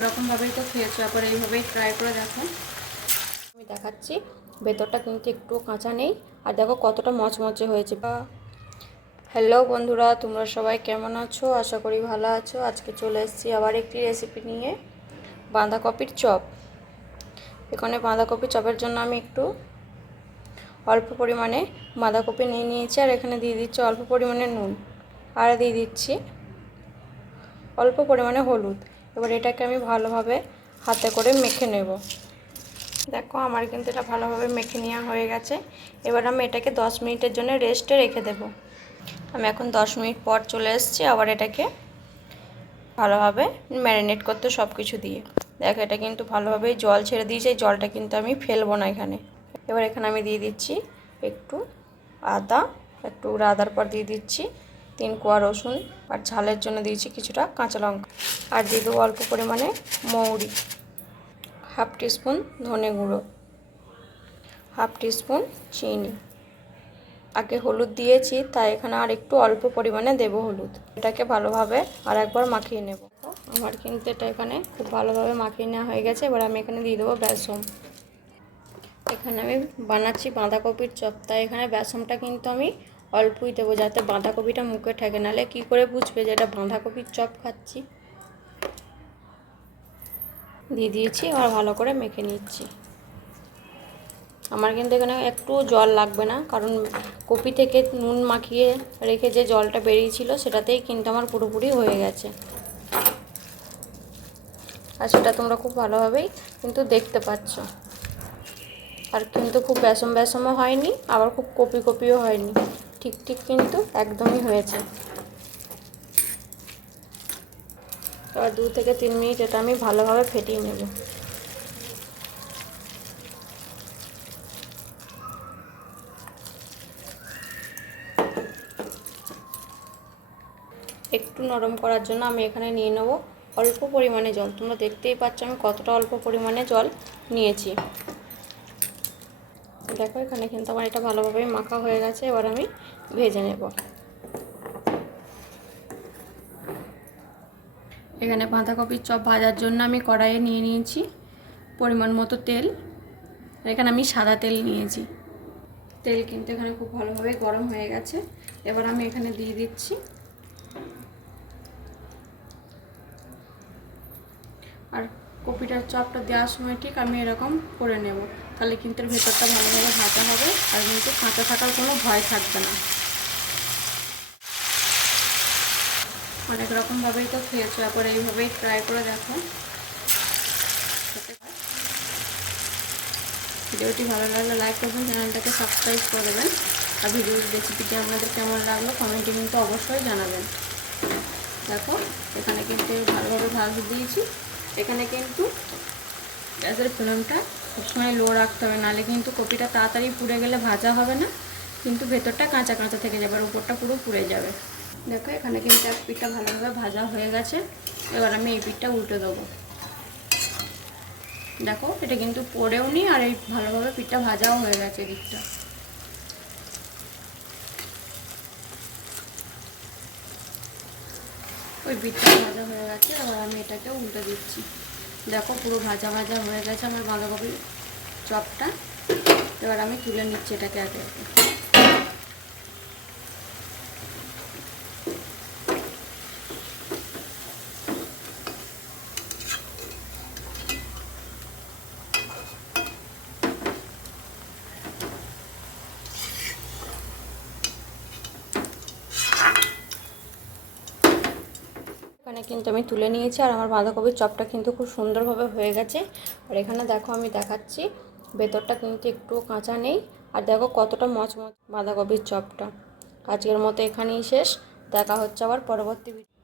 এরকমভাবেই তো খেয়েছো, আবার এইভাবেই ট্রাই করে দেখো। আমি দেখাচ্ছি, ভেতরটা কিন্তু একটু কাঁচা নেই, আর দেখো কতটা মচমচে হয়েছে। হ্যালো বন্ধুরা, তোমরা সবাই কেমন আছো? আশা করি ভালো আছো। আজকে চলে এসেছি আবার একটি রেসিপি নিয়ে, বাঁধাকপির চপ। এখানে বাঁধাকপি চপের জন্য আমি একটু অল্প পরিমাণে বাঁধাকপি নিয়ে নিয়েছি, আর এখানে দিয়ে দিচ্ছি অল্প পরিমাণে নুন, আর দিয়ে দিচ্ছি অল্প পরিমাণে হলুদ। এবার এটাকে আমি ভালোভাবে হাতে করে মেখে নেব। দেখো আমার কিন্তু এটা ভালোভাবে মেখে নেওয়া হয়ে গেছে। এবার আমি এটাকে 10 মিনিটের জন্য রেস্টে রেখে দেব। আমি এখন 10 মিনিট পর চলে এসেছি, আবার এটাকে ভালোভাবে ম্যারিনেট করতে সব কিছু দিয়ে। দেখো এটা কিন্তু ভালোভাবেই জল ছেড়ে দিয়েছে, এই জলটা কিন্তু আমি ফেলবো না এখানে। এবার এখানে আমি দিয়ে দিচ্ছি একটু আদা, একটু আদার পর দিয়ে দিচ্ছি 3 কোয়া রসুন, আর ঝালের জন্য দিয়েছি কিছুটা কাঁচা লঙ্কা, আর দিয়ে দেবো অল্প পরিমাণে মৌরি, হাফ টিস্পুন ধনে গুঁড়ো, হাফ টিস্পুন চিনি। আগে হলুদ দিয়েছি, তাই এখানে আর একটু অল্প পরিমাণে দেব হলুদ। এটাকে ভালোভাবে আর একবার মাখিয়ে নেব। আমার কিন্তু এটা এখানে খুব ভালোভাবে মাখিয়ে নেওয়া হয়ে গেছে। এবার আমি এখানে দিয়ে দেবো বেসন। এখানে আমি বানাচ্ছি বাঁধাকপির চপ, তাই এখানে বেসনটা কিন্তু আমি অল্পই দেবো, যাতে বাঁধাকপিটা মুখে ঠেকে, নাহলে কী করে বুঝবে যে এটা বাঁধাকপির চপ খাচ্ছি। দিয়ে দিয়েছি, আর ভালো করে মেখে নিচ্ছি। আমার কিন্তু এখানে একটু জল লাগবে না, কারণ কপি থেকে নুন মাখিয়ে রেখে যে জলটা বেরিয়েছিল সেটাতেই কিন্তু আমার পুরোপুরি হয়ে গেছে। আর সেটা তোমরা খুব ভালোভাবেই কিন্তু দেখতে পাচ্ছ। আর কিন্তু খুব বেসমও হয়নি, আবার খুব কপিও হয়নি, ঠিক কিন্তু একদমই হয়েছে। এবার 2 থেকে 3 মিনিট এটা আমি ভালোভাবে ফেটিয়ে নেব। একটু নরম করার জন্য আমি এখানে নিয়ে নেব অল্প পরিমাণে জল। তোমরা দেখতেই পাচ্ছ আমি কতটা অল্প পরিমাণে জল নিয়েছি। দেখো এখানে কিন্তু আমার এটা ভালোভাবে মাখা হয়ে গেছে। এবার আমি ভেজে নেব। এখানে বাঁধাকপির চপ ভাজার জন্য আমি কড়াইয়ে নিয়ে নিয়েছি পরিমাণ মতো তেল। এখানে আমি সাদা তেল নিয়েছি। তেল কিন্তু এখানে খুব ভালোভাবে গরম হয়ে গেছে। এবার আমি এখানে দিয়ে দিচ্ছি আর কপিটার চপটা দেওয়ার সময় ঠিক আমি এরকম করে নেব, তাহলে কিন্তু এর ভেতরটা ভালোভাবে ভাজা হবে, আর কিন্তু কাঁচা থাকার কোনো ভয় থাকবে না। অনেক রকমভাবেই তো খেয়েছো, একবার এইভাবেই ট্রাই করে দেখো। ভিডিওটি ভালো লাগলে লাইক করবেন, চ্যানেলটাকে সাবস্ক্রাইব করে দেবেন, আর ভিডিওর রেসিপিটি আপনাদের কেমন লাগলো কমেন্টে কিন্তু অবশ্যই জানাবেন। দেখো এখানে কিন্তু ভালোভাবে ভাজতে দিয়েছি। এখানে কিন্তু গ্যাসের ফ্লেমটা সবসময় লো রাখতে হবে, নাহলে কিন্তু কপিটা তাড়াতাড়ি পুড়ে গেলে ভাজা হবে না, কিন্তু ভেতরটা কাঁচা কাঁচা থেকে যাবে আর উপরটা পুরো পুড়ে যাবে। দেখো এখানে কিন্তু এক পিঠটা ভালোভাবে ভাজা হয়ে গেছে। এবার আমি এই পিঠটা উল্টে দেবো। দেখো এটা কিন্তু পড়েও নি, আর এই ভালোভাবে পিঠটা ভাজাও হয়ে গেছে দিকটা। ওই পিঠটা ভাজা হয়ে গেছে। এবার আমি এটাকে উল্টে দিচ্ছি। দেখো পুরো ভাজা হয়ে গেছে আমার বাঁধাকপির চপটা। এবার আমি তুলে নিচ্ছি এটাকে একে একে। এখানে কিন্তু আমি তুলে নিয়েছি, আর আমার বাঁধাকপির চপটা কিন্তু খুব সুন্দরভাবে হয়ে গেছে। আর এখানে দেখো আমি দেখাচ্ছি ভেতরটা কিন্তু একটু কাঁচা নেই, আর দেখো কতটা মচমচ বাঁধাকপির চপটা। আজকের মতো এখানেই শেষ। দেখা হচ্ছে আবার পরবর্তী ভিডিও।